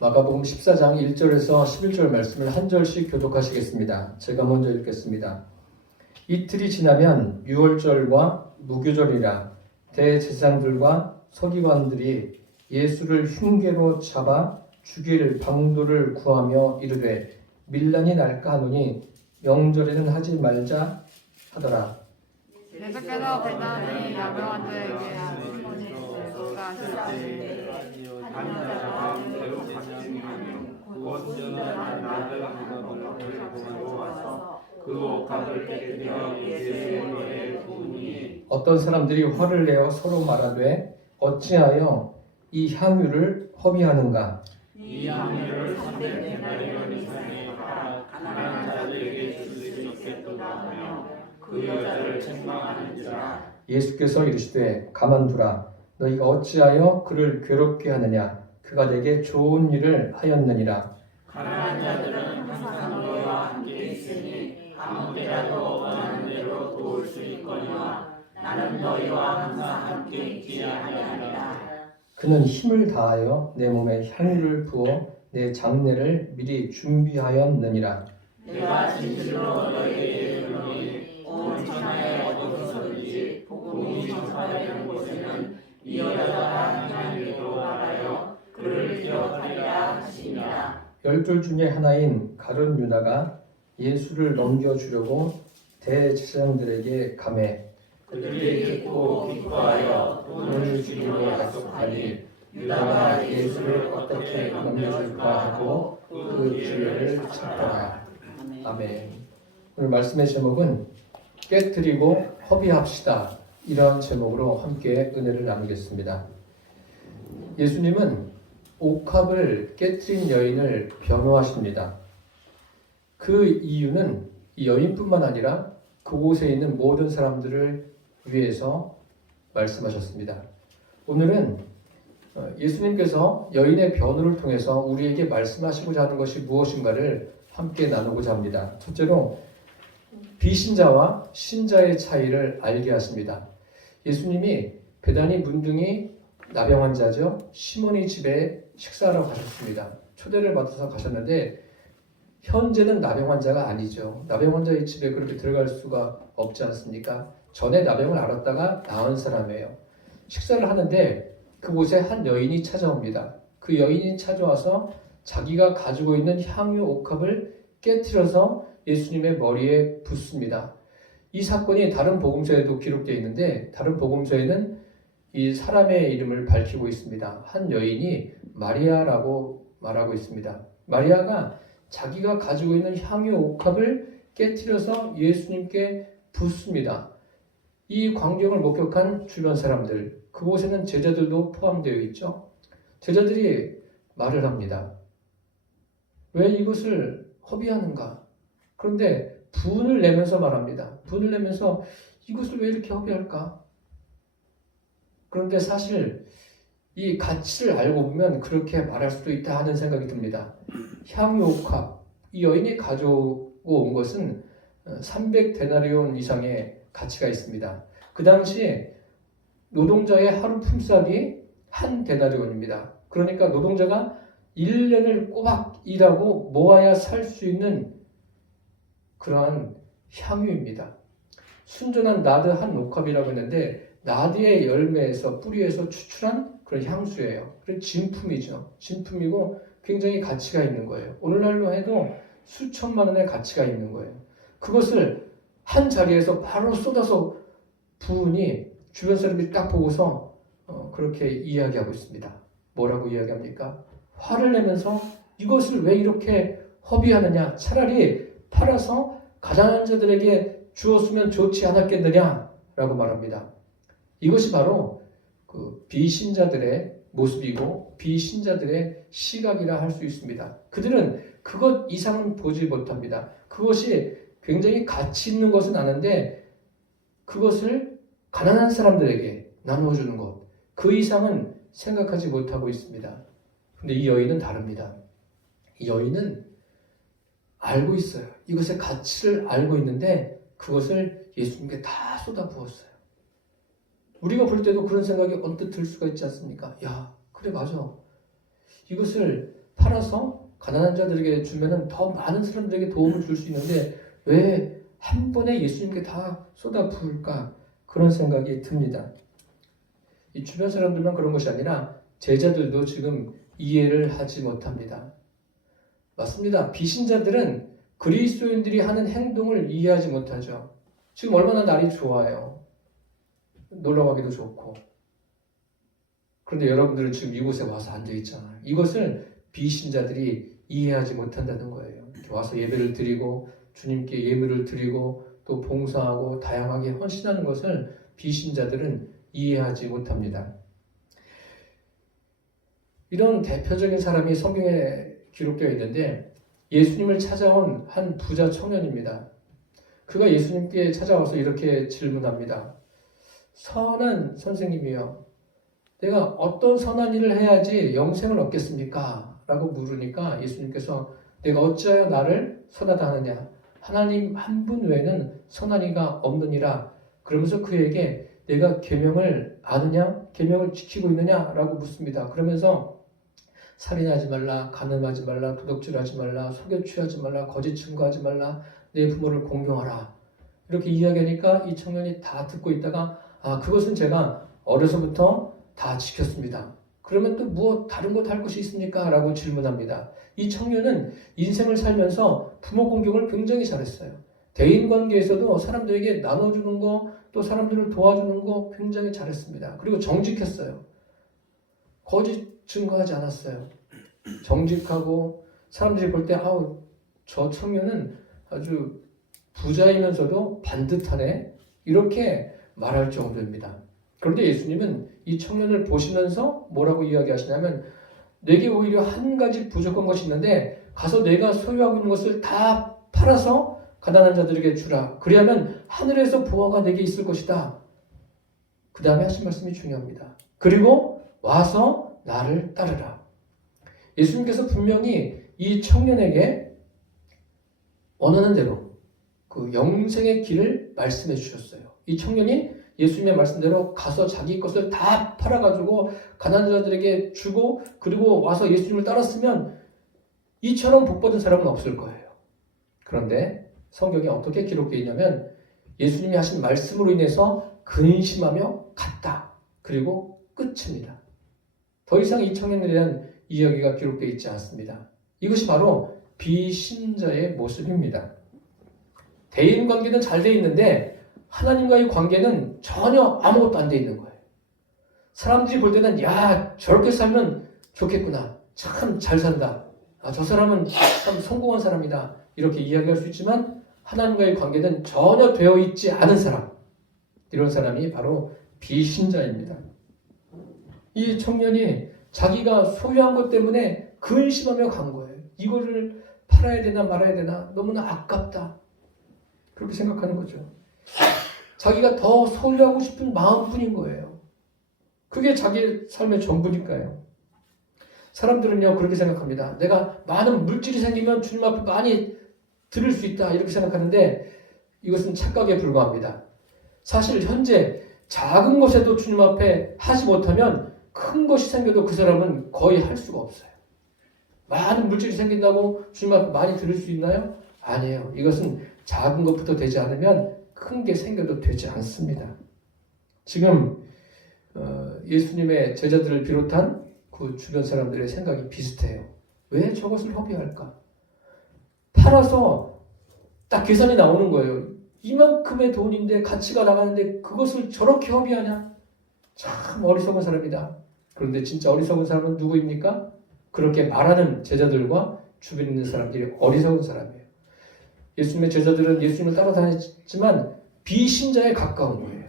마가복음 14장 1절에서 11절 말씀을 한 절씩 교독하시겠습니다. 제가 먼저 읽겠습니다. 이틀이 지나면 유월절과 무교절이라 대제사장들과 서기관들이 예수를 흉계로 잡아 죽일 방도를 구하며 이르되 밀란이 날까 하노니 명절에는 하지 말자 하더라. 예수께서 베다니 야명한 자에게 하시니 예수가 하시되 어떤 사람들이 화를 내어 서로 말하되 어찌하여 이 향유를 허비하는가? 이 향유를 300데나리온 이상에 팔아 가난한 자들에게 줄 수 있겠도다 하며 그 여자를 책망하는지라. 예수께서 이르시되 가만두라. 너희가 어찌하여 그를 괴롭게 하느냐? 그가 내게 좋은 일을 하였느니라. 가난한 자들은 항상 너희와 함께 있으니 아무 때라도 원하는 대로 도울 수 있거니와 나는 너희와 항상 함께 있지 아니하리라. 그는 힘을 다하여 내 몸에 향유를 부어 내 장례를 미리 준비하였느니라. 내가 진실로 너희에게 이르노니 온 천하에 어디서든지 복음이 전파되는 곳에는 이 여자가 행한 일도 알아요. 그를 기억하리라 하시니라. 12 중에 하나인 가룟 유다가 예수를 넘겨주려고 대제사장들에게 감해 그들이 듣고 기뻐하여 돈을 주기로 약속하니 유다가 예수를 어떻게 넘겨줄까 하고 그 기회를 찾더라. 아멘. 오늘 말씀의 제목은 깨뜨리고 허비합시다. 이런 제목으로 함께 은혜를 나누겠습니다. 예수님은 옥합을 깨뜨린 여인을 변호하십니다. 그 이유는 이 여인뿐만 아니라 그곳에 있는 모든 사람들을 위해서 말씀하셨습니다. 오늘은 예수님께서 여인의 변호를 통해서 우리에게 말씀하시고자 하는 것이 무엇인가를 함께 나누고자 합니다. 첫째로 비신자와 신자의 차이를 알게 하십니다. 예수님이 베다니 문둥이 나병 환자죠. 시몬이 집에 식사하러 가셨습니다. 초대를 받아서 가셨는데 현재는 나병 환자가 아니죠. 나병 환자의 집에 그렇게 들어갈 수가 없지 않습니까? 전에 나병을 앓았다가 나은 사람이에요. 식사를 하는데 그곳에 한 여인이 찾아옵니다. 그 여인이 찾아와서 자기가 가지고 있는 향유 옥합을 깨트려서 예수님의 머리에 붓습니다. 이 사건이 다른 복음서에도 기록되어 있는데 다른 복음서에는 이 사람의 이름을 밝히고 있습니다. 한 여인이 마리아라고 말하고 있습니다. 마리아가 자기가 가지고 있는 향유 옥합을 깨트려서 예수님께 붓습니다. 이 광경을 목격한 주변 사람들, 그곳에는 제자들도 포함되어 있죠. 제자들이 말을 합니다. 왜 이것을 허비하는가? 그런데 분을 내면서 말합니다. 분을 내면서 이것을 왜 이렇게 허비할까? 그런데 사실 이 가치를 알고 보면 그렇게 말할 수도 있다 하는 생각이 듭니다. 향유 옥합, 이 여인이 가져오고 온 것은 300데나리온 이상의 가치가 있습니다. 그 당시에 노동자의 하루 품삯이 한 데나리온입니다. 그러니까 노동자가 1년을 꼬박 일하고 모아야 살 수 있는 그러한 향유입니다. 순전한 나드 한 옥합이라고 했는데 나드의 열매에서 뿌리에서 추출한 그런 향수예요. 그래서 진품이죠. 진품이고 굉장히 가치가 있는 거예요. 오늘날로 해도 수천만 원의 가치가 있는 거예요. 그것을 한 자리에서 바로 쏟아서 부으니 주변 사람들이 딱 보고서 그렇게 이야기하고 있습니다. 뭐라고 이야기합니까? 화를 내면서 이것을 왜 이렇게 허비하느냐? 차라리 팔아서 가난한 자들에게 주었으면 좋지 않았겠느냐라고 말합니다. 이것이 바로 그 비신자들의 모습이고 비신자들의 시각이라 할 수 있습니다. 그들은 그것 이상은 보지 못합니다. 그것이 굉장히 가치 있는 것은 아는데 그것을 가난한 사람들에게 나누어주는 것, 그 이상은 생각하지 못하고 있습니다. 그런데 이 여인은 다릅니다. 이 여인은 알고 있어요. 이것의 가치를 알고 있는데 그것을 예수님께 다 쏟아부었어요. 우리가 볼 때도 그런 생각이 언뜻 들 수가 있지 않습니까? 야, 그래 맞아. 이것을 팔아서 가난한 자들에게 주면은 더 많은 사람들에게 도움을 줄 수 있는데 왜 한 번에 예수님께 다 쏟아 부을까? 그런 생각이 듭니다. 이 주변 사람들만 그런 것이 아니라 제자들도 지금 이해를 하지 못합니다. 맞습니다. 비신자들은 그리스도인들이 하는 행동을 이해하지 못하죠. 지금 얼마나 날이 좋아요. 놀러 가기도 좋고. 그런데 여러분들은 지금 이곳에 와서 앉아 있잖아요. 이것을 비신자들이 이해하지 못한다는 거예요. 이렇게 와서 예배를 드리고 주님께 예물을 드리고 또 봉사하고 다양하게 헌신하는 것을 비신자들은 이해하지 못합니다. 이런 대표적인 사람이 성경에 기록되어 있는데 예수님을 찾아온 한 부자 청년입니다. 그가 예수님께 찾아와서 이렇게 질문합니다. 선한 선생님이여, 내가 어떤 선한 일을 해야지 영생을 얻겠습니까? 라고 물으니까 예수님께서 내가 어찌하여 나를 선하다 하느냐? 하나님 한 분 외에는 선한 이가 없느니라. 그러면서 그에게 내가 계명을 아느냐? 계명을 지키고 있느냐? 라고 묻습니다. 그러면서 살인하지 말라, 간음하지 말라, 도둑질하지 말라, 속여 취하지 말라, 거짓 증거하지 말라, 내 부모를 공경하라. 이렇게 이야기하니까 이 청년이 다 듣고 있다가 그것은 제가 어려서부터 다 지켰습니다. 그러면 또 무엇 다른 것 할 것이 있습니까? 라고 질문합니다. 이 청년은 인생을 살면서 부모 공경을 굉장히 잘했어요. 대인관계에서도 사람들에게 나눠주는 거, 또 사람들을 도와주는 거 굉장히 잘했습니다. 그리고 정직했어요. 거짓 증거하지 않았어요. 정직하고 사람들이 볼 때 저 청년은 아주 부자이면서도 반듯하네 이렇게 말할 정도입니다. 그런데 예수님은 이 청년을 보시면서 뭐라고 이야기하시냐면 내게 오히려 한 가지 부족한 것이 있는데 가서 내가 소유하고 있는 것을 다 팔아서 가난한 자들에게 주라. 그리하면 하늘에서 보화가 내게 있을 것이다. 그 다음에 하신 말씀이 중요합니다. 그리고 와서 나를 따르라. 예수님께서 분명히 이 청년에게 원하는 대로 그 영생의 길을 말씀해 주셨어요. 이 청년이 예수님의 말씀대로 가서 자기 것을 다 팔아가지고 가난한 자들에게 주고 그리고 와서 예수님을 따랐으면 이처럼 복받은 사람은 없을 거예요. 그런데 성경에 어떻게 기록되어 있냐면 예수님이 하신 말씀으로 인해서 근심하며 갔다. 그리고 끝입니다. 더 이상 이 청년에 대한 이야기가 기록되어 있지 않습니다. 이것이 바로 비신자의 모습입니다. 대인관계는 잘 돼 있는데 하나님과의 관계는 전혀 아무것도 안 돼 있는 거예요. 사람들이 볼 때는 저렇게 살면 좋겠구나. 참 잘 산다. 저 사람은 참 성공한 사람이다. 이렇게 이야기할 수 있지만 하나님과의 관계는 전혀 되어 있지 않은 사람. 이런 사람이 바로 비신자입니다. 이 청년이 자기가 소유한 것 때문에 근심하며 간 거예요. 이거를 팔아야 되나 말아야 되나 너무나 아깝다. 그렇게 생각하는 거죠. 자기가 더 소유하고 싶은 마음뿐인 거예요. 그게 자기 삶의 전부니까요. 사람들은요 그렇게 생각합니다. 내가 많은 물질이 생기면 주님 앞에 많이 드릴 수 있다 이렇게 생각하는데 이것은 착각에 불과합니다. 사실 현재 작은 것에도 주님 앞에 하지 못하면 큰 것이 생겨도 그 사람은 거의 할 수가 없어요. 많은 물질이 생긴다고 주님 앞에 많이 드릴 수 있나요? 아니에요. 이것은 작은 것부터 되지 않으면 큰 게 생겨도 되지 않습니다. 지금 예수님의 제자들을 비롯한 그 주변 사람들의 생각이 비슷해요. 왜 저것을 허비할까? 팔아서 딱 계산이 나오는 거예요. 이만큼의 돈인데 가치가 나가는데 그것을 저렇게 허비하냐? 참 어리석은 사람이다. 그런데 진짜 어리석은 사람은 누구입니까? 그렇게 말하는 제자들과 주변에 있는 사람들이 어리석은 사람이에요. 예수님의 제자들은 예수님을 따라다녔지만 비신자에 가까운 거예요.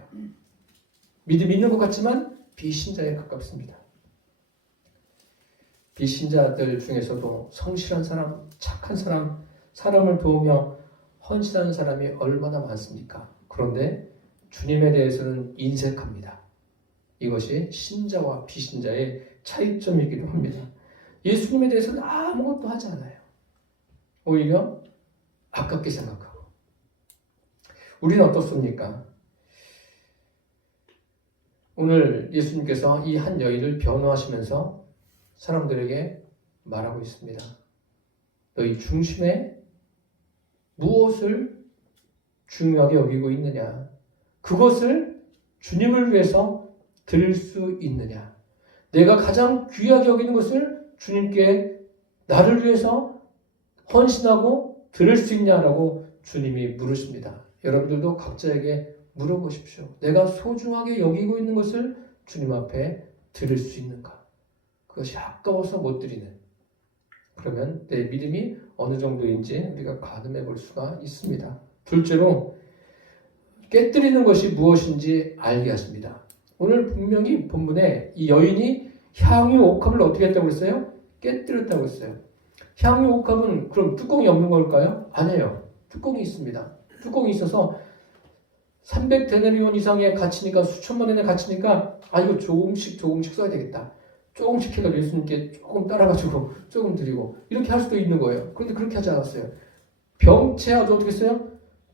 믿는 것 같지만 비신자에 가깝습니다. 비신자들 중에서도 성실한 사람, 착한 사람, 사람을 도우며 헌신하는 사람이 얼마나 많습니까? 그런데 주님에 대해서는 인색합니다. 이것이 신자와 비신자의 차이점이기도 합니다. 예수님에 대해서는 아무것도 하지 않아요. 오히려 아깝게 생각하고. 우리는 어떻습니까? 오늘 예수님께서 이 한 여인을 변호하시면서 사람들에게 말하고 있습니다. 너희 중심에 무엇을 중요하게 여기고 있느냐? 그것을 주님을 위해서 드릴 수 있느냐? 내가 가장 귀하게 여기는 것을 주님께 나를 위해서 헌신하고 드릴 수 있냐라고 주님이 물으십니다. 여러분들도 각자에게 물어보십시오. 내가 소중하게 여기고 있는 것을 주님 앞에 드릴 수 있는가? 그것이 아까워서 못 드리는. 그러면 내 믿음이 어느 정도인지 우리가 가늠해 볼 수가 있습니다. 둘째로 깨뜨리는 것이 무엇인지 알게 하십니다. 오늘 분명히 본문에 이 여인이 향유 옥합을 어떻게 했다고 그랬어요? 깨뜨렸다고 했어요. 향유 옥합은 그럼 뚜껑이 없는 걸까요? 아니에요. 뚜껑이 있습니다. 뚜껑이 있어서 300데나리온 이상의 가치니까 수천만 원의 가치니까 이거 조금씩 써야 되겠다. 조금씩 해가지고 예수님께 조금 따라가지고 조금 드리고 이렇게 할 수도 있는 거예요. 그런데 그렇게 하지 않았어요. 병채하도 어떻게 했어요?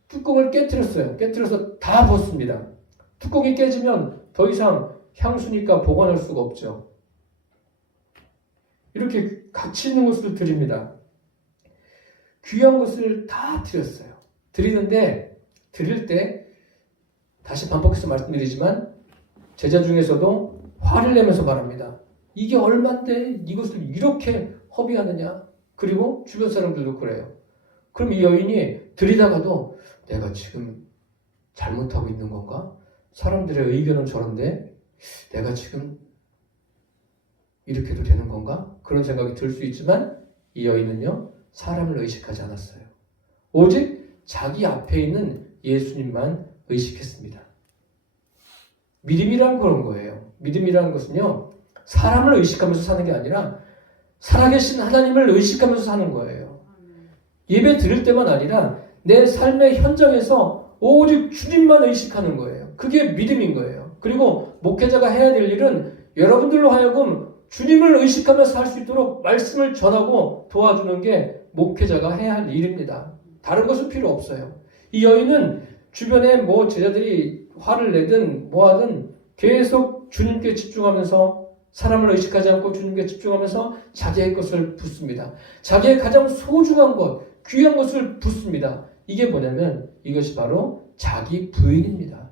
뚜껑을 깨뜨렸어요. 깨뜨려서 다 벗습니다. 뚜껑이 깨지면 더 이상 향수니까 보관할 수가 없죠. 이렇게 가치 있는 것을 드립니다. 귀한 것을 다 드렸어요. 드리는데 드릴 때 다시 반복해서 말씀드리지만 제자 중에서도 화를 내면서 말합니다. 이게 얼만데 이것을 이렇게 허비하느냐? 그리고 주변 사람들도 그래요. 그럼 이 여인이 드리다가도 내가 지금 잘못하고 있는 건가? 사람들의 의견은 저런데 내가 지금 이렇게 해도 되는 건가? 그런 생각이 들 수 있지만 이 여인은요, 사람을 의식하지 않았어요. 오직 자기 앞에 있는 예수님만 의식했습니다. 믿음이란 그런 거예요. 믿음이라는 것은요, 사람을 의식하면서 사는 게 아니라 살아계신 하나님을 의식하면서 사는 거예요. 예배 드릴 때만 아니라 내 삶의 현장에서 오직 주님만 의식하는 거예요. 그게 믿음인 거예요. 그리고 목회자가 해야 될 일은 여러분들로 하여금 주님을 의식하면서 할 수 있도록 말씀을 전하고 도와주는 게 목회자가 해야 할 일입니다. 다른 것은 필요 없어요. 이 여인은 주변에 제자들이 화를 내든 뭐하든 계속 주님께 집중하면서 사람을 의식하지 않고 주님께 집중하면서 자기의 것을 붓습니다. 자기의 가장 소중한 것, 귀한 것을 붓습니다. 이게 뭐냐면 이것이 바로 자기 부인입니다.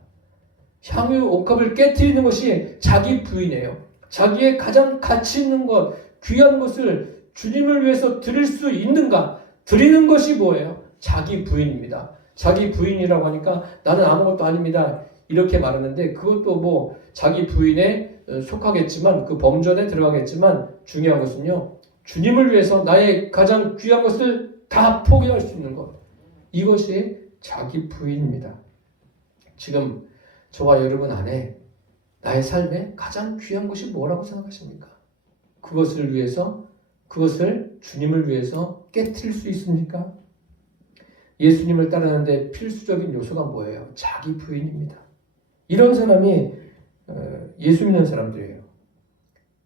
향유 옥합을 깨트리는 것이 자기 부인이에요. 자기의 가장 가치 있는 것, 귀한 것을 주님을 위해서 드릴 수 있는가? 드리는 것이 뭐예요? 자기 부인입니다. 자기 부인이라고 하니까 나는 아무것도 아닙니다. 이렇게 말하는데 그것도 자기 부인에 속하겠지만 그 범전에 들어가겠지만 중요한 것은요. 주님을 위해서 나의 가장 귀한 것을 다 포기할 수 있는 것. 이것이 자기 부인입니다. 지금 저와 여러분 안에 나의 삶에 가장 귀한 것이 뭐라고 생각하십니까? 그것을 위해서, 그것을 주님을 위해서 깨트릴 수 있습니까? 예수님을 따르는데 필수적인 요소가 뭐예요? 자기 부인입니다. 이런 사람이 예수 믿는 사람들이에요.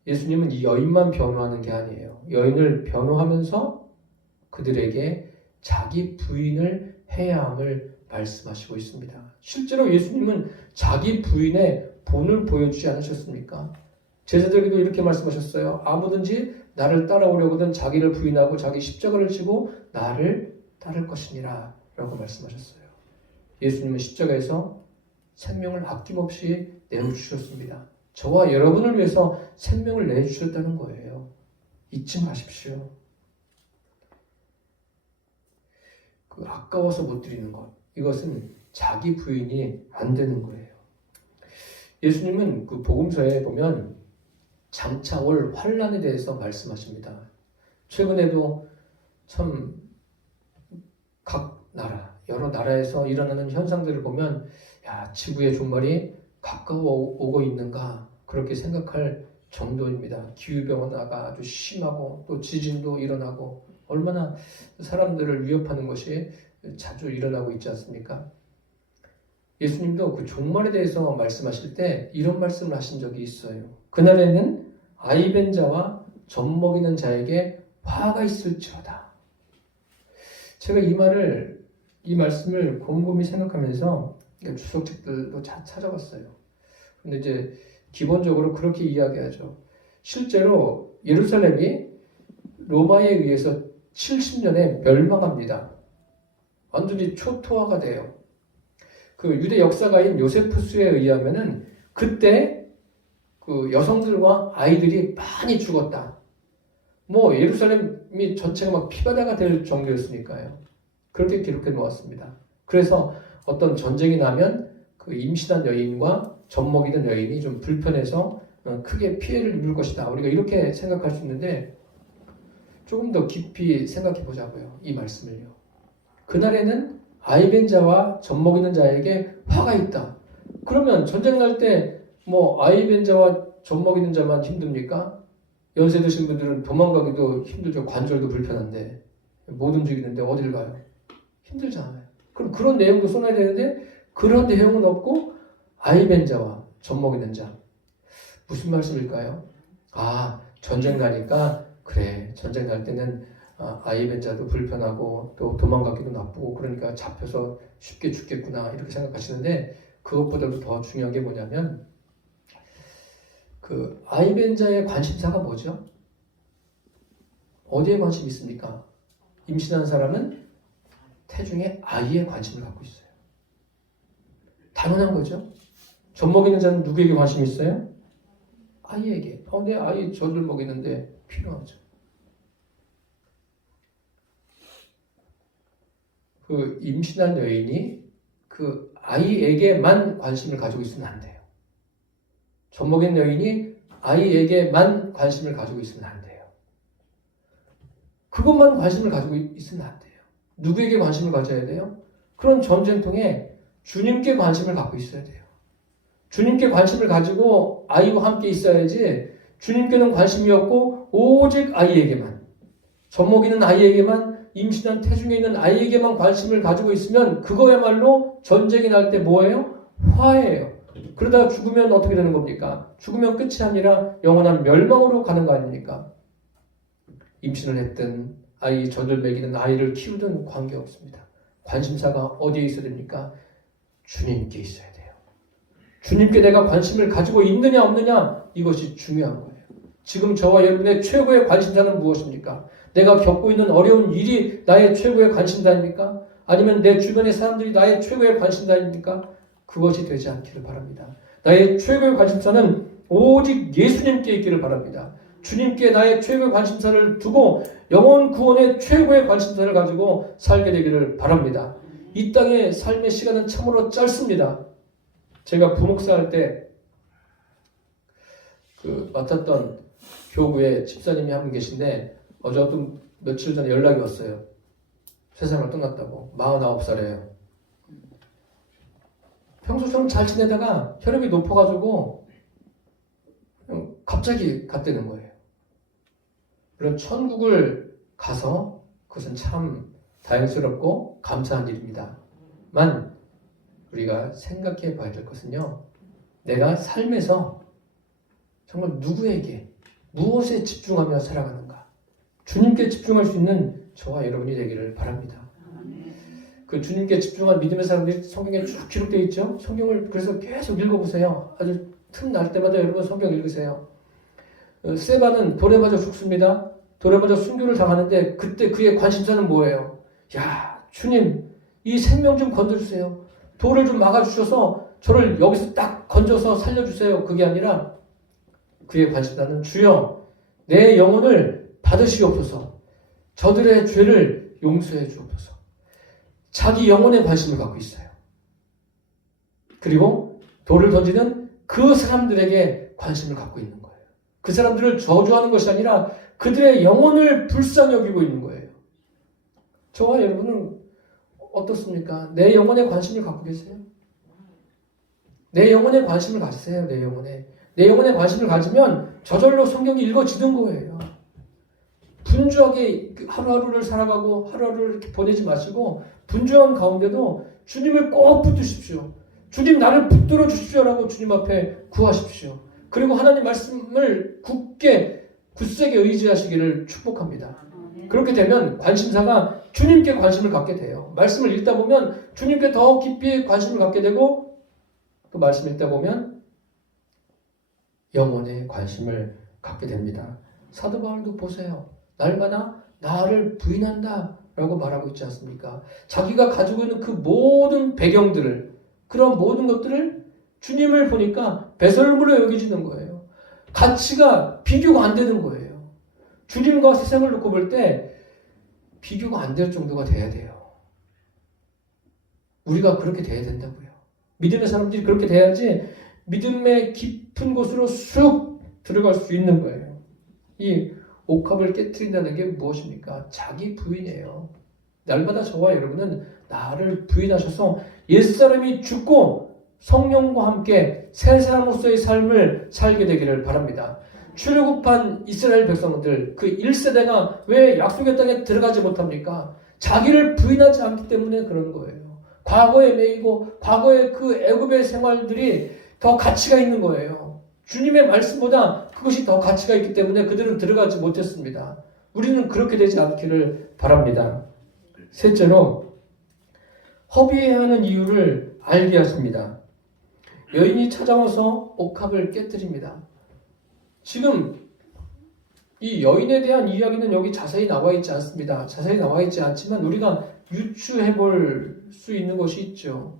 예수님은 이 여인만 변호하는 게 아니에요. 여인을 변호하면서 그들에게 자기 부인을 해야 함을 말씀하시고 있습니다. 실제로 예수님은 자기 부인의 본을 보여주지 않으셨습니까? 제자들에게도 이렇게 말씀하셨어요. 아무든지 나를 따라오려거든 자기를 부인하고 자기 십자가를 지고 나를 따를 것이니라 라고 말씀하셨어요. 예수님은 십자가에서 생명을 아낌없이 내어주셨습니다. 저와 여러분을 위해서 생명을 내주셨다는 거예요. 잊지 마십시오. 그 아까워서 못 드리는 것, 이것은 자기 부인이 안 되는 거예요. 예수님은 그 복음서에 보면 장차 올 환난에 대해서 말씀하십니다. 최근에도 참 각 나라, 여러 나라에서 일어나는 현상들을 보면 지구의 종말이 가까워 오고 있는가 그렇게 생각할 정도입니다. 기후변화가 아주 심하고 또 지진도 일어나고 얼마나 사람들을 위협하는 것이 자주 일어나고 있지 않습니까? 예수님도 그 종말에 대해서 말씀하실 때 이런 말씀을 하신 적이 있어요. 그날에는 아이 벤 자와 젖 먹이는 자에게 화가 있을지어다. 제가 이 말씀을 곰곰이 생각하면서 주석책들도 찾아봤어요. 근데 이제 기본적으로 그렇게 이야기하죠. 실제로 예루살렘이 로마에 의해서 70년에 멸망합니다. 완전히 초토화가 돼요. 그 유대 역사가인 요세푸스에 의하면은 그때 그 여성들과 아이들이 많이 죽었다. 뭐 예루살렘이 전체가 막 피바다가 될 정도였으니까요. 그렇게 기록해 놓았습니다. 그래서 어떤 전쟁이 나면 그 임신한 여인과 젖먹이던 여인이 좀 불편해서 크게 피해를 입을 것이다. 우리가 이렇게 생각할 수 있는데 조금 더 깊이 생각해 보자고요. 이 말씀을요. 그날에는 아이벤 자와 젖먹이는 자에게 화가 있다. 그러면 전쟁 날 때 뭐 아이벤 자와 젖먹이는 자만 힘듭니까? 연세 드신 분들은 도망가기도 힘들죠. 관절도 불편한데 못 움직이는데 어딜 가요? 힘들잖아요. 그럼 그런 내용도 써놔야 되는데 그런 내용은 없고 아이벤 자와 젖먹이는 자. 무슨 말씀일까요? 아, 전쟁 나니까 그래. 전쟁 날 때는 아이벤 자도 불편하고 또 도망가기도 나쁘고 그러니까 잡혀서 쉽게 죽겠구나 이렇게 생각하시는데 그것보다도 더 중요한 게 뭐냐면 그 아이벤자의 관심사가 뭐죠? 어디에 관심이 있습니까? 임신한 사람은 태중에 아이에 관심을 갖고 있어요. 당연한 거죠. 젖먹이는 자는 누구에게 관심이 있어요? 아이에게. 내 아이 젖을 먹이는데 필요하죠. 그 임신한 여인이 그 아이에게만 관심을 가지고 있으면 안 돼요. 젖먹이는 여인이 아이에게만 관심을 가지고 있으면 안 돼요. 그것만 관심을 가지고 있으면 안 돼요. 누구에게 관심을 가져야 돼요? 그런 전쟁통에 주님께 관심을 갖고 있어야 돼요. 주님께 관심을 가지고 아이와 함께 있어야지 주님께는 관심이 없고 오직 아이에게만 젖먹이는 아이에게만 임신한 태중에 있는 아이에게만 관심을 가지고 있으면 그거야말로 전쟁이 날 때 뭐예요? 화예요. 그러다 죽으면 어떻게 되는 겁니까? 죽으면 끝이 아니라 영원한 멸망으로 가는 거 아닙니까? 임신을 했든 아이 젖을 먹이는 아이를 키우든 관계없습니다. 관심사가 어디에 있어야 됩니까? 주님께 있어야 돼요. 주님께 내가 관심을 가지고 있느냐 없느냐 이것이 중요한 거예요. 지금 저와 여러분의 최고의 관심사는 무엇입니까? 내가 겪고 있는 어려운 일이 나의 최고의 관심사입니까? 아니면 내 주변의 사람들이 나의 최고의 관심사입니까? 그것이 되지 않기를 바랍니다. 나의 최고의 관심사는 오직 예수님께 있기를 바랍니다. 주님께 나의 최고의 관심사를 두고 영혼 구원의 최고의 관심사를 가지고 살게 되기를 바랍니다. 이 땅의 삶의 시간은 참으로 짧습니다. 제가 부목사 할 때 맡았던 교구에 집사님이 한 분 계신데 어제 어떤 며칠 전에 연락이 왔어요. 세상을 떠났다고. 49살이에요. 평소처럼 잘 지내다가 혈압이 높아가지고 갑자기 갔다는 거예요. 물론 천국을 가서 그것은 참 다행스럽고 감사한 일입니다만 우리가 생각해 봐야 될 것은요. 내가 삶에서 정말 누구에게 무엇에 집중하며 살아가는가. 주님께 집중할 수 있는 저와 여러분이 되기를 바랍니다. 그 주님께 집중한 믿음의 사람들이 성경에 쭉 기록되어 있죠. 성경을 그래서 계속 읽어보세요. 아주 틈날 때마다 여러분 성경 읽으세요. 세바는 돌에 맞아 죽습니다. 돌에 맞아 순교를 당하는데 그때 그의 관심사는 뭐예요? 야, 주님 이 생명 좀 건져주세요. 돌을 좀 막아주셔서 저를 여기서 딱 건져서 살려주세요. 그게 아니라 그의 관심사는 주여 내 영혼을 받으시옵소서. 저들의 죄를 용서해 주옵소서. 자기 영혼에 관심을 갖고 있어요. 그리고 돌을 던지는 그 사람들에게 관심을 갖고 있는 거예요. 그 사람들을 저주하는 것이 아니라 그들의 영혼을 불쌍히 여기고 있는 거예요. 저와 여러분은 어떻습니까? 내 영혼에 관심을 갖고 계세요? 내 영혼에 관심을 가지세요. 내 영혼에 관심을 가지면 저절로 성경이 읽어지는 거예요. 분주하게 하루하루를 살아가고 하루하루를 이렇게 보내지 마시고 분주한 가운데도 주님을 꼭 붙드십시오. 주님 나를 붙들어 주십시오라고 주님 앞에 구하십시오. 그리고 하나님 말씀을 굳세게 의지하시기를 축복합니다. 그렇게 되면 관심사가 주님께 관심을 갖게 돼요. 말씀을 읽다 보면 주님께 더 깊이 관심을 갖게 되고 그 말씀을 읽다 보면 영혼에 관심을 갖게 됩니다. 사도 바울도 보세요. 날마다 나를 부인한다 라고 말하고 있지 않습니까? 자기가 가지고 있는 그 모든 배경들을, 그런 모든 것들을 주님을 보니까 배설물로 여겨지는 거예요. 가치가 비교가 안 되는 거예요. 주님과 세상을 놓고 볼 때 비교가 안 될 정도가 돼야 돼요. 우리가 그렇게 돼야 된다고요. 믿음의 사람들이 그렇게 돼야지 믿음의 깊은 곳으로 쑥 들어갈 수 있는 거예요. 이 옥합을 깨트린다는 게 무엇입니까? 자기 부인이에요. 날마다 저와 여러분은 나를 부인하셔서 옛사람이 죽고 성령과 함께 새 사람으로서의 삶을 살게 되기를 바랍니다. 출애굽한 이스라엘 백성들, 그 1세대가 왜 약속의 땅에 들어가지 못합니까? 자기를 부인하지 않기 때문에 그런 거예요. 과거에 매이고 과거의 그 애굽의 생활들이 더 가치가 있는 거예요. 주님의 말씀보다 그것이 더 가치가 있기 때문에 그들은 들어가지 못했습니다. 우리는 그렇게 되지 않기를 바랍니다. 셋째로, 허비해야 하는 이유를 알게 하십니다. 여인이 찾아와서 옥합을 깨뜨립니다. 지금 이 여인에 대한 이야기는 여기 자세히 나와 있지 않습니다. 자세히 나와 있지 않지만 우리가 유추해 볼 수 있는 것이 있죠.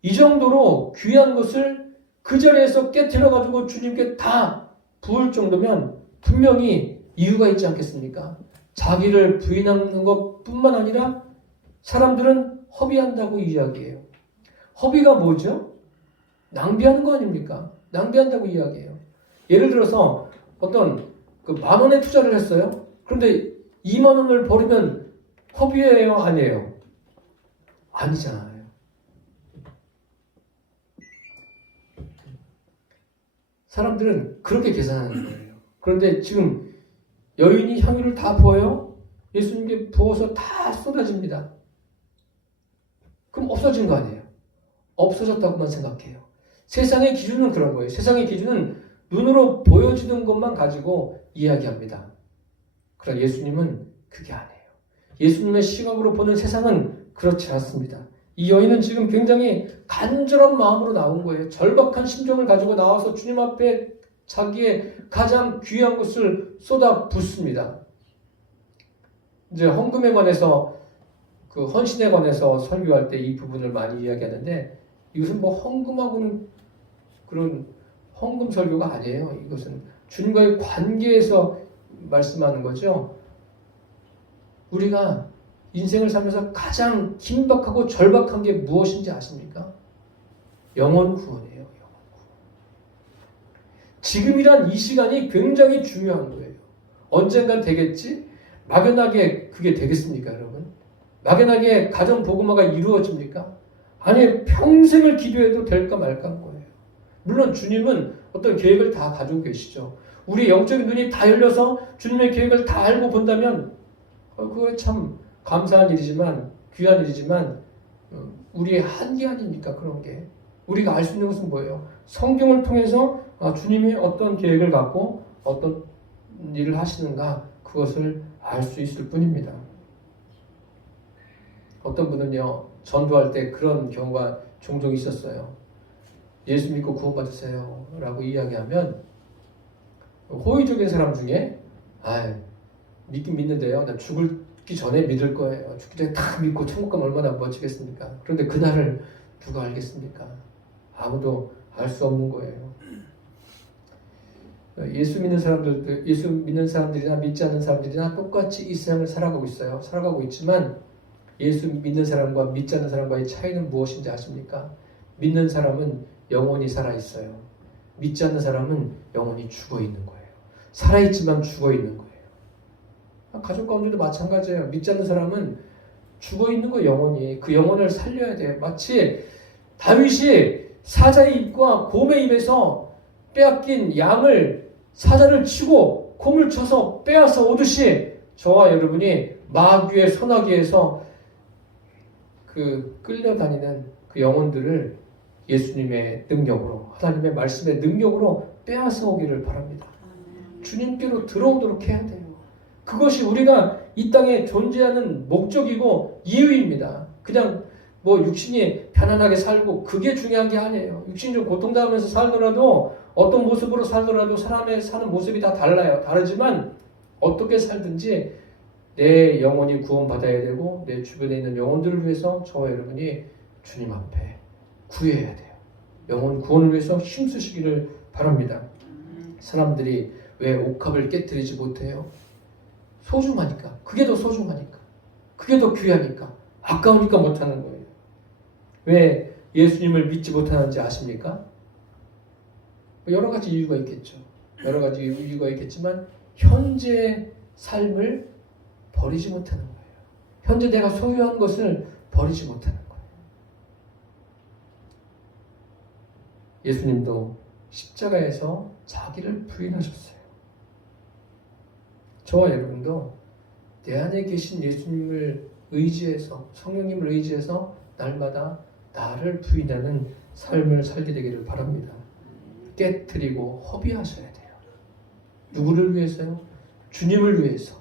이 정도로 귀한 것을 그 자리에서 깨뜨려 가지고 주님께 다 부을 정도면 분명히 이유가 있지 않겠습니까? 자기를 부인하는 것뿐만 아니라 사람들은 허비한다고 이야기해요. 허비가 뭐죠? 낭비하는 거 아닙니까? 낭비한다고 이야기해요. 예를 들어서 어떤 그 10,000원에 투자를 했어요. 그런데 20,000원을 버리면 허비예요? 아니에요? 아니잖아요. 사람들은 그렇게 계산하는 거예요. 그런데 지금 여인이 향유를 다 부어요? 예수님께 부어서 다 쏟아집니다. 그럼 없어진 거 아니에요? 없어졌다고만 생각해요. 세상의 기준은 그런 거예요. 세상의 기준은 눈으로 보여지는 것만 가지고 이야기합니다. 그러나 예수님은 그게 아니에요. 예수님의 시각으로 보는 세상은 그렇지 않습니다. 이 여인은 지금 굉장히 간절한 마음으로 나온 거예요. 절박한 심정을 가지고 나와서 주님 앞에 자기의 가장 귀한 것을 쏟아 붓습니다. 이제 헌금에 관해서, 그 헌신에 관해서 설교할 때 이 부분을 많이 이야기하는데, 이것은 뭐 헌금하고는 그런 헌금 설교가 아니에요. 이것은 주님과의 관계에서 말씀하는 거죠. 우리가 인생을 살면서 가장 긴박하고 절박한 게 무엇인지 아십니까? 영혼 구원이에요. 영혼 구원. 지금이란 이 시간이 굉장히 중요한 거예요. 언젠간 되겠지? 막연하게 그게 되겠습니까, 여러분? 막연하게 가정 복음화가 이루어집니까? 아니, 평생을 기도해도 될까 말까인 거예요. 물론 주님은 어떤 계획을 다 가지고 계시죠. 우리 영적인 눈이 다 열려서 주님의 계획을 다 알고 본다면 그거 참 감사한 일이지만, 귀한 일이지만 우리의 한계 아닙니까? 그런 게. 우리가 알 수 있는 것은 뭐예요? 성경을 통해서 주님이 어떤 계획을 갖고 어떤 일을 하시는가, 그것을 알 수 있을 뿐입니다. 어떤 분은요, 전도할 때 그런 경우가 종종 있었어요. 예수 믿고 구원받으세요 라고 이야기하면 호의적인 사람 중에 믿긴 믿는데요, 나 죽기 전에 믿을 거예요. 죽기 전에 다 믿고 천국 가면 얼마나 멋지겠습니까? 그런데 그날을 누가 알겠습니까? 아무도 알 수 없는 거예요. 예수 믿는 사람들이나 믿지 않는 사람들이나 똑같이 이 세상을 살아가고 있어요. 살아가고 있지만 예수 믿는 사람과 믿지 않는 사람과의 차이는 무엇인지 아십니까? 믿는 사람은 영혼이 살아있어요. 믿지 않는 사람은 영혼이 죽어있는 거예요. 살아있지만 죽어있는 거예요. 가족 가운데도 마찬가지예요. 믿지 않는 사람은 죽어있는 거, 영혼이. 그 영혼을 살려야 돼요. 마치 다윗이 사자의 입과 곰의 입에서 빼앗긴 양을 사자를 치고 곰을 쳐서 빼앗아 오듯이 저와 여러분이 마귀의 소나기에서 그 끌려다니는 그 영혼들을 예수님의 능력으로, 하나님의 말씀의 능력으로 빼앗아 오기를 바랍니다. 주님께로 들어오도록 해야 돼요. 그것이 우리가 이 땅에 존재하는 목적이고 이유입니다. 그냥 뭐 육신이 편안하게 살고 그게 중요한 게 아니에요. 육신이 좀 고통당하면서 살더라도, 어떤 모습으로 살더라도 사람의 사는 모습이 다 달라요. 다르지만 어떻게 살든지 내 영혼이 구원받아야 되고 내 주변에 있는 영혼들을 위해서 저와 여러분이 주님 앞에 구해야 돼요. 영혼 구원을 위해서 힘쓰시기를 바랍니다. 사람들이 왜 옥합을 깨뜨리지 못해요? 소중하니까. 그게 더 소중하니까. 그게 더 귀하니까. 아까우니까 못하는 거예요. 왜 예수님을 믿지 못하는지 아십니까? 여러 가지 이유가 있겠죠. 여러 가지 이유가 있겠지만 현재의 삶을 버리지 못하는 거예요. 현재 내가 소유한 것을 버리지 못하는 거예요. 예수님도 십자가에서 자기를 부인하셨어요. 저와 여러분도 내 안에 계신 예수님을 의지해서, 성령님을 의지해서 날마다 나를 부인하는 삶을 살게 되기를 바랍니다. 깨트리고 허비하셔야 돼요. 누구를 위해서요? 주님을 위해서,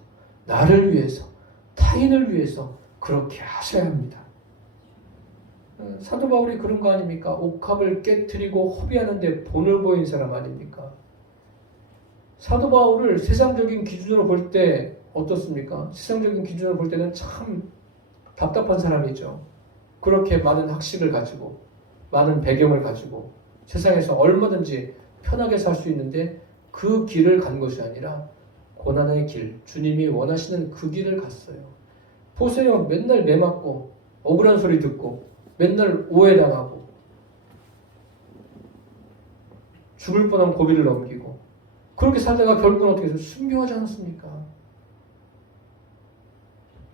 나를 위해서, 타인을 위해서 그렇게 하셔야 합니다. 사도 바울이 그런 거 아닙니까? 옥합을 깨트리고 허비하는데 본을 보인 사람 아닙니까? 사도 바울을 세상적인 기준으로 볼 때 어떻습니까? 세상적인 기준으로 볼 때는 참 답답한 사람이죠. 그렇게 많은 학식을 가지고 많은 배경을 가지고 세상에서 얼마든지 편하게 살 수 있는데 그 길을 간 것이 아니라 고난의 길, 주님이 원하시는 그 길을 갔어요. 보세요. 맨날 매 맞고 억울한 소리 듣고 맨날 오해당하고 죽을 뻔한 고비를 넘기고 그렇게 살다가 결국은 어떻게 해서 순교하지 않았습니까?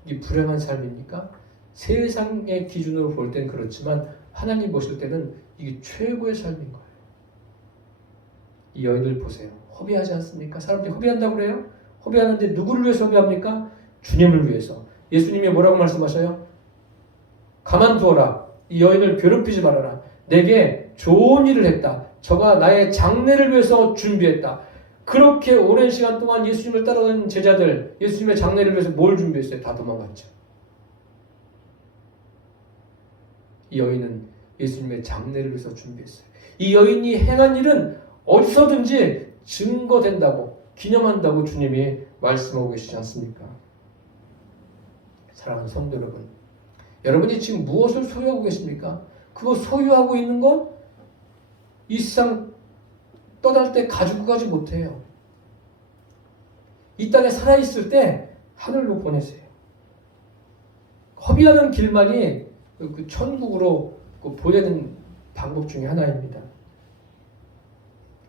이 불행한 삶입니까? 세상의 기준으로 볼 땐 그렇지만 하나님 보실 때는 이게 최고의 삶인 거예요. 이 여인을 보세요. 허비하지 않습니까? 사람들이 허비한다고 그래요? 허비하는데 누구를 위해서 허비합니까? 주님을 위해서. 예수님이 뭐라고 말씀하셔요? 가만두어라. 이 여인을 괴롭히지 말아라. 내게 좋은 일을 했다. 저가 나의 장례를 위해서 준비했다. 그렇게 오랜 시간 동안 예수님을 따라가는 제자들, 예수님의 장례를 위해서 뭘 준비했어요? 다 도망갔죠. 이 여인은 예수님의 장례를 위해서 준비했어요. 이 여인이 행한 일은 어디서든지 증거된다고, 기념한다고 주님이 말씀하고 계시지 않습니까? 사랑하는 성도 여러분, 여러분이 지금 무엇을 소유하고 계십니까? 그거 소유하고 있는 건 이 세상 떠날 때 가지고 가지 못해요. 이 땅에 살아있을 때 하늘로 보내세요. 허비하는 길만이 그 천국으로 보내는 방법 중에 하나입니다.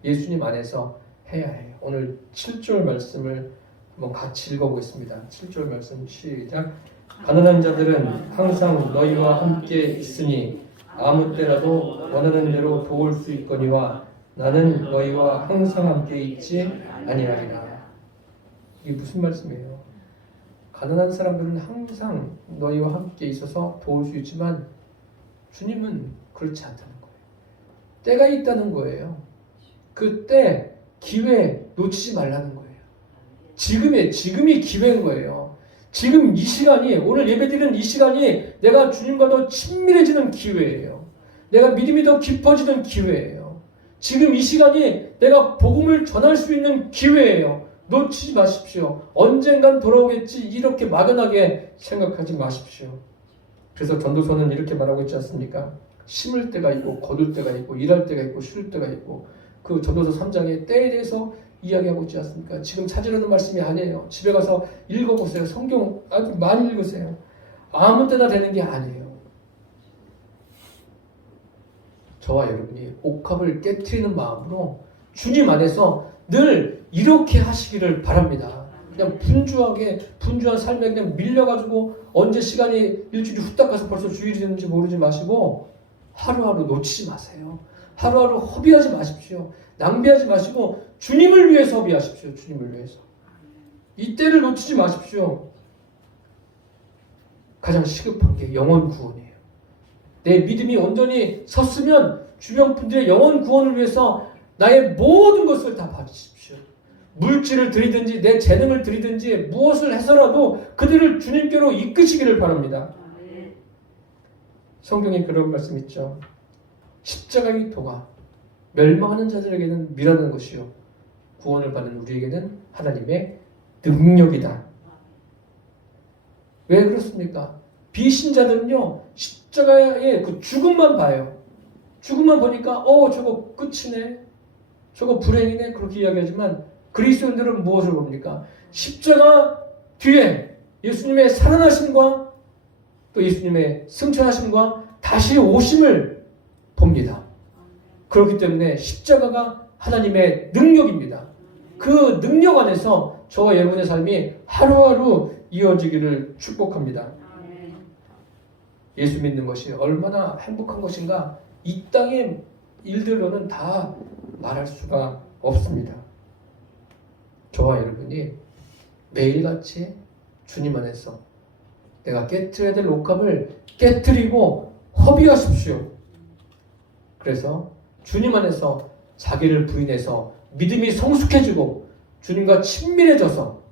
예수님 안에서 해야 해요. 오늘 7절 말씀을 한번 같이 읽어보겠습니다. 7절 말씀 시작. 가난한 자들은 항상 너희와 함께 있으니 아무 때라도 원하는 대로 도울 수 있거니와 나는 너희와 항상 함께 있지 아니하리라. 이게 무슨 말씀이에요? 가난한 사람들은 항상 너희와 함께 있어서 도울 수 있지만 주님은 그렇지 않다는 거예요. 때가 있다는 거예요. 그 때, 기회 놓치지 말라는 거예요. 지금이 기회인 거예요. 지금 이 시간이, 오늘 예배드리는 이 시간이 내가 주님과 더 친밀해지는 기회예요. 내가 믿음이 더 깊어지는 기회예요. 지금 이 시간이 내가 복음을 전할 수 있는 기회예요. 놓치지 마십시오. 언젠간 돌아오겠지 이렇게 막연하게 생각하지 마십시오. 그래서 전도서는 이렇게 말하고 있지 않습니까? 심을 때가 있고 거둘 때가 있고 일할 때가 있고 쉴 때가 있고 그 전도서 3장의 때에 대해서 이야기하고 있지 않습니까? 지금 찾으려는 말씀이 아니에요. 집에 가서 읽어보세요. 성경 아주 많이 읽으세요. 아무 때나 되는 게 아니에요. 저와 여러분이 옥합을 깨트리는 마음으로 주님 안에서 늘 이렇게 하시기를 바랍니다. 그냥 분주한 삶에 그냥 밀려가지고 언제 시간이 일주일이 후딱 가서 벌써 주일이 됐는지 모르지 마시고 하루하루 놓치지 마세요. 하루하루 허비하지 마십시오. 낭비하지 마시고 주님을 위해서 허비하십시오. 주님을 위해서. 이때를 놓치지 마십시오. 가장 시급한 게 영혼 구원이에요. 내 믿음이 온전히 섰으면 주변 분들의 영혼 구원을 위해서 나의 모든 것을 다 바치십시오. 물질을 드리든지 내 재능을 드리든지 무엇을 해서라도 그들을 주님께로 이끄시기를 바랍니다. 성경에 그런 말씀 있죠. 십자가의 도가 멸망하는 자들에게는 미라는 것이요 구원을 받는 우리에게는 하나님의 능력이다. 왜 그렇습니까? 비신자들은요, 십자가의 그 죽음만 봐요. 죽음만 보니까, 저거 끝이네. 저거 불행이네. 그렇게 이야기하지만, 그리스도인들은 무엇을 봅니까? 십자가 뒤에 예수님의 살아나심과 또 예수님의 승천하심과 다시 오심을 봅니다. 그렇기 때문에 십자가가 하나님의 능력입니다. 그 능력 안에서 저와 여러분의 삶이 하루하루 이어지기를 축복합니다. 예수 믿는 것이 얼마나 행복한 것인가 이 땅의 일들로는 다 말할 수가 없습니다. 저와 여러분이 매일같이 주님 안에서 내가 깨트려야 될 옥합을 깨트리고 허비하십시오. 그래서 주님 안에서 자기를 부인해서 믿음이 성숙해지고 주님과 친밀해져서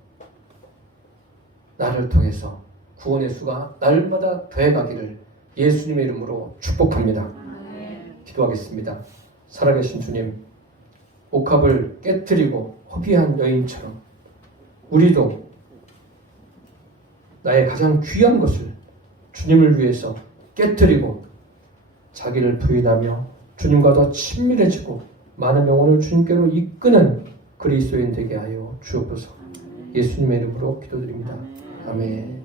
나를 통해서 구원의 수가 날마다 더해가기를 예수님의 이름으로 축복합니다. 기도하겠습니다. 살아계신 주님, 옥합을 깨트리고 허비한 여인처럼 우리도 나의 가장 귀한 것을 주님을 위해서 깨트리고 자기를 부인하며 주님과 더 친밀해지고 많은 영혼을 주님께로 이끄는 그리스도인 되게 하여 주옵소서. 예수님의 이름으로 기도드립니다. 아멘.